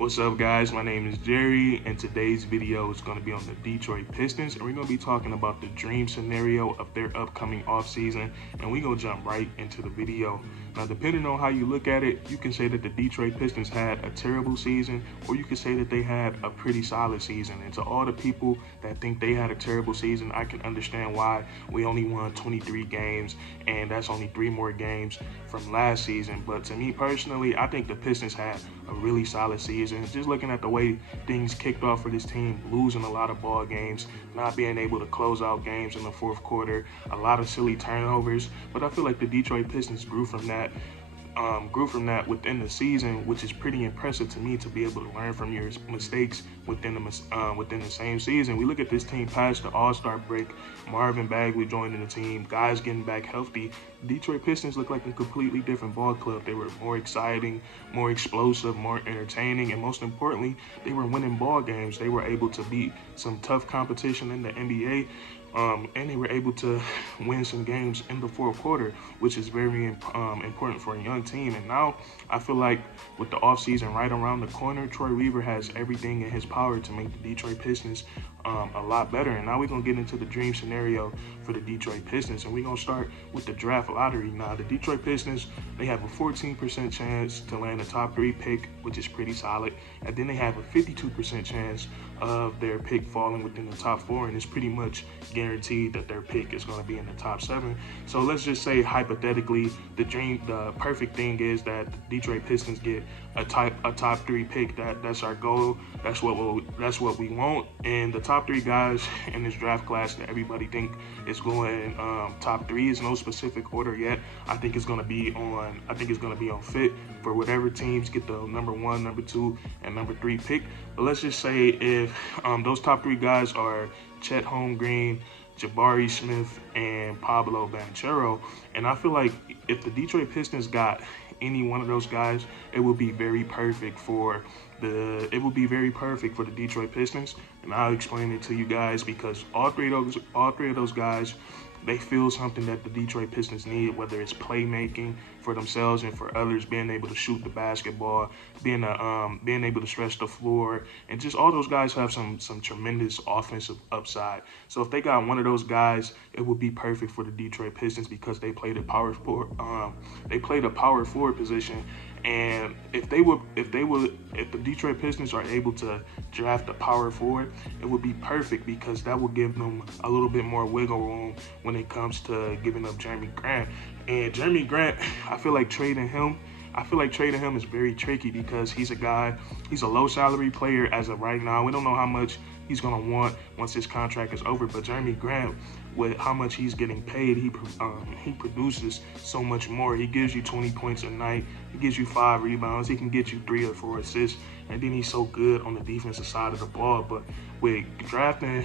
What's up, guys? My name is Jerry, and today's video is going to be on the Detroit Pistons, and we're going to be talking about the dream scenario of their upcoming offseason, and we're going to jump right into the video. Now, depending on how you look at it, you can say that the Detroit Pistons had a terrible season, or you can say that they had a pretty solid season. And to all the people that think they had a terrible season, I can understand why. We only won 23 games, and that's only 3 more games from last season. But to me personally, I think the Pistons had a really solid season. Just looking at the way things kicked off for this team, losing a lot of ball games, not being able to close out games in the fourth quarter, a lot of silly turnovers. But I feel like the Detroit Pistons grew from that within the season, which is pretty impressive to me, to be able to learn from your mistakes within the same season. We look at this team past the All-Star break, Marvin Bagley joining the team, guys getting back healthy. Detroit Pistons look like a completely different ball club. They were more exciting, more explosive, more entertaining, and most importantly, they were winning ball games. They were able to beat some tough competition in the NBA. And they were able to win some games in the fourth quarter, which is very important for a young team. And now I feel like with the offseason right around the corner, Troy Weaver has everything in his power to make the Detroit Pistons a lot better. And now we're going to get into the dream scenario for the Detroit Pistons. And we're going to start with the draft lottery. Now, the Detroit Pistons, they have a 14% chance to land a top 3 pick, which is pretty solid. And then they have a 52% chance of their pick falling within the top 4, and it's pretty much guaranteed that their pick is going to be in the top 7. So let's just say hypothetically, the perfect thing is that the Detroit Pistons get a top 3 pick. That's our goal. That's what we want. And the top 3 guys in this draft class that everybody think is going top 3 is no specific order yet. I think it's going to be on fit for whatever teams get the number 1, number 2, and number 3 pick. But let's just say if those top 3 guys are Chet Holmgren, Jabari Smith, and Pablo Banchero, and I feel like if the Detroit Pistons got any one of those guys, it would be very perfect for the Detroit Pistons. And I'll explain it to you guys, because all three of those guys, they feel something that the Detroit Pistons need, whether it's playmaking for themselves and for others, being able to shoot the basketball, being able to stretch the floor, and just all those guys have some tremendous offensive upside. So if they got one of those guys, it would be perfect for the Detroit Pistons, because they played a power forward position. And if the Detroit Pistons are able to draft a power forward, it would be perfect, because that will give them a little bit more wiggle room when it comes to giving up Jerami Grant. And Jerami Grant, I feel like trading him is very tricky, because he's a low salary player as of right now. We don't know how much he's going to want once his contract is over, but Jerami Grant, with how much he's getting paid, he produces so much more. He gives you 20 points a night, he gives you 5 rebounds, he can get you 3 or 4 assists, and then he's so good on the defensive side of the ball. But with drafting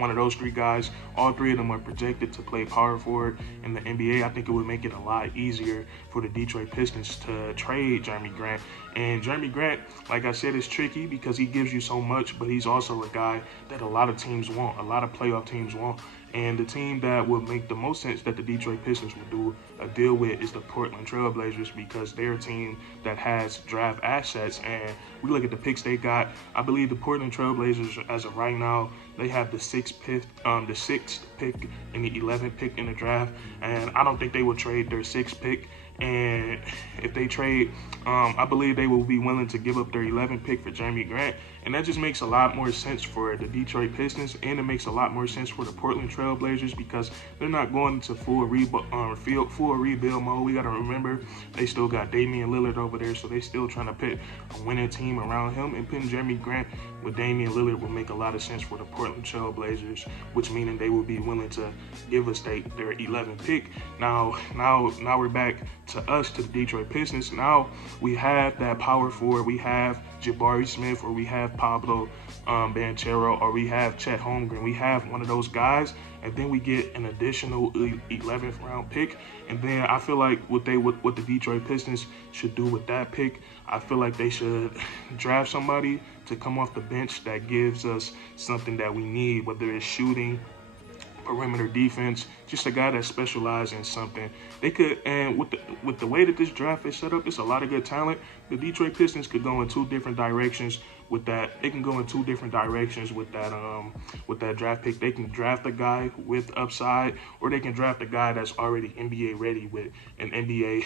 one of those 3 guys, all 3 of them are projected to play power forward in the NBA. I think it would make it a lot easier for the Detroit Pistons to trade Jerami Grant. And Jerami Grant, like I said, is tricky because he gives you so much, but he's also a guy that a lot of teams want, a lot of playoff teams want. And the team that would make the most sense that the Detroit Pistons would do a deal with is the Portland Trail Blazers, because they're a team that has draft assets. And we look at the picks they got. I believe the Portland Trail Blazers, as of right now, they have the 6th pick and the 11th pick in the draft. And I don't think they will trade their 6th pick. And if they trade, I believe they will be willing to give up their 11th pick for Jerami Grant. And that just makes a lot more sense for the Detroit Pistons, and it makes a lot more sense for the Portland Trail Blazers, because they're not going into full rebuild mode. We got to remember, they still got Damian Lillard over there, so they still trying to put a winning team around him. And putting Jerami Grant with Damian Lillard will make a lot of sense for the Portland Trail Blazers, which meaning they will be willing to give us their 11th pick. Now we're back to the Detroit Pistons. Now we have that power forward. We have Jabari Smith, or we have Pablo Banchero, or we have Chet Holmgren. We have one of those guys, and then we get an additional 11th round pick. And then I feel like what the Detroit Pistons should do with that pick, I feel like they should draft somebody to come off the bench that gives us something that we need, whether it's shooting, perimeter defense, just a guy that specializes in something. They could, and with the way that this draft is set up, it's a lot of good talent. The Detroit Pistons could go in two different directions with that. They can go in two different directions with that draft pick. They can draft a guy with upside, or they can draft a guy that's already NBA ready with an NBA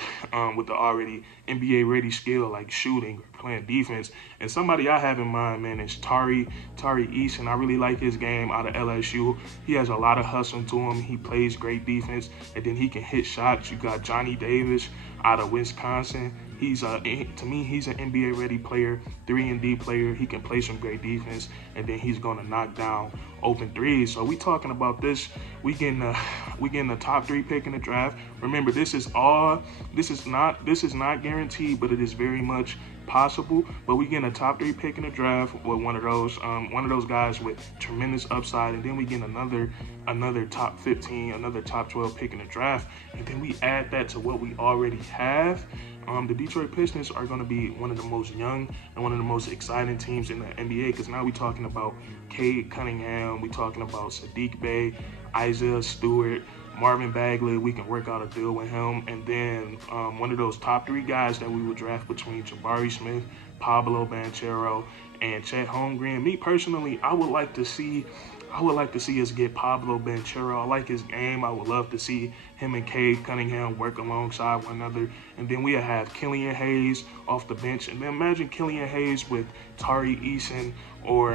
with the already NBA ready skill like shooting or playing defense. And somebody I have in mind, man, is Tari Eason. I really like his game out of LSU. He has a lot of hustle to him. He plays great defense, and then he can hit shots. You got Johnny Davis out of Wisconsin. To me, he's an NBA ready player, 3-and-D player. He can play some great defense, and then he's gonna knock down open threes. So we talking about this. We getting the top 3 pick in the draft. Remember, this is not guaranteed, but it is very much possible. But we getting a top 3 pick in the draft with one of those guys with tremendous upside, and then we get another top 15, another top 12 pick in the draft, and then we add that to what we already have. The Detroit Pistons are going to be one of the most young and one of the most exciting teams in the NBA, because now we're talking about Cade Cunningham, we're talking about Sadiq Bey, Isaiah Stewart, Marvin Bagley. We can work out a deal with him. And then one of those top 3 guys that we would draft between Jabari Smith, Pablo Banchero, and Chet Holmgren. Me personally, I would like to see us get Pablo Banchero. I like his game. I would love to see him and Cade Cunningham work alongside one another. And then we'll have Killian Hayes off the bench. And then imagine Killian Hayes with Tari Eason or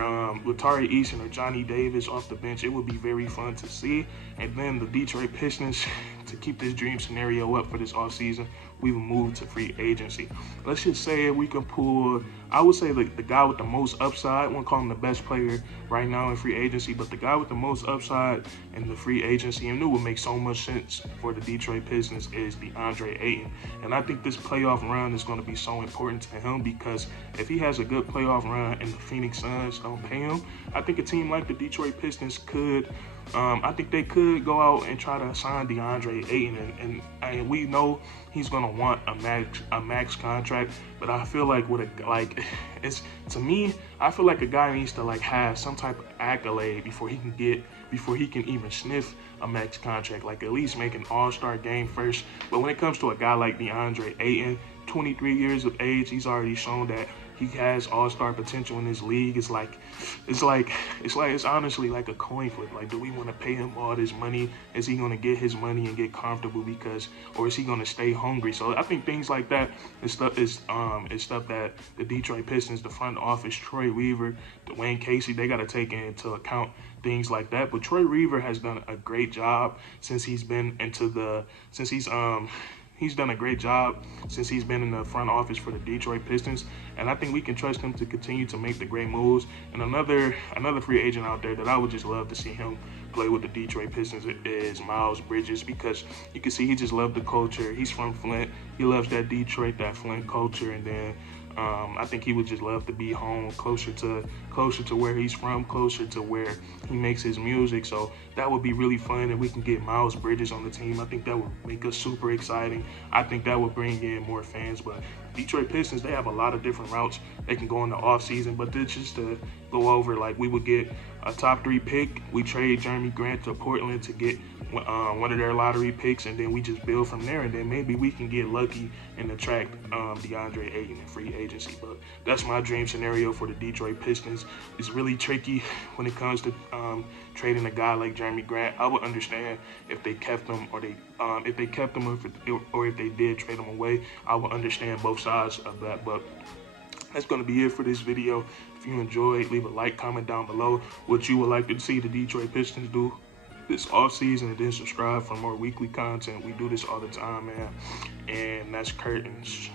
Johnny Davis off the bench. It would be very fun to see. And then the Detroit Pistons, to keep this dream scenario up for this offseason, we will move to free agency. Let's just say we can pull, I would say the guy with the most upside. I won't call him the best player right now in free agency, but the guy with the most upside in the free agency, and it would make so much sense for the Detroit Pistons, is DeAndre Ayton. And I think this playoff run is going to be so important to him, because if he has a good playoff run and the Phoenix Suns don't pay him, I think a team like the Detroit Pistons could, I think they could go out and try to sign DeAndre Ayton, and we know he's gonna want a max contract. But I feel like I feel like a guy needs to have some type of accolade before he can even sniff a max contract. Like at least make an all-star game first. But when it comes to a guy like DeAndre Ayton, 23 years of age, he's already shown that he has all-star potential in this league. It's honestly like a coin flip. Like, do we want to pay him all this money? Is he going to get his money and get comfortable or is he going to stay hungry? So I think things like that is stuff that the Detroit Pistons, the front office, Troy Weaver, Dwayne Casey, they got to take into account things like that. But Troy Weaver has done a great job since he's been He's done a great job since he's been in the front office for the Detroit Pistons, and I think we can trust him to continue to make the great moves. And another free agent out there that I would just love to see him play with the Detroit Pistons is Miles Bridges, because you can see he just loved the culture. He's from Flint. He loves that Detroit, that Flint culture, and then I think he would just love to be home, closer to where he's from, closer to where he makes his music. So that would be really fun, and we can get Miles Bridges on the team. I think that would make us super exciting. I think that would bring in more fans. But Detroit Pistons, they have a lot of different routes they can go in the offseason. But this just to go over, we would get a top 3 pick. We trade Jerami Grant to Portland to get one of their lottery picks, and then we just build from there. And then maybe we can get lucky and attract DeAndre Ayton in free agency. But that's my dream scenario for the Detroit Pistons. It's really tricky when it comes to trading a guy like Jerami Grant. I would understand if they kept him, or if they did trade him away. I would understand both sides of that. But that's going to be it for this video. If you enjoyed, leave a like, comment down below what you would like to see the Detroit Pistons do this offseason, and then subscribe for more weekly content. We do this all the time, man. And that's curtains.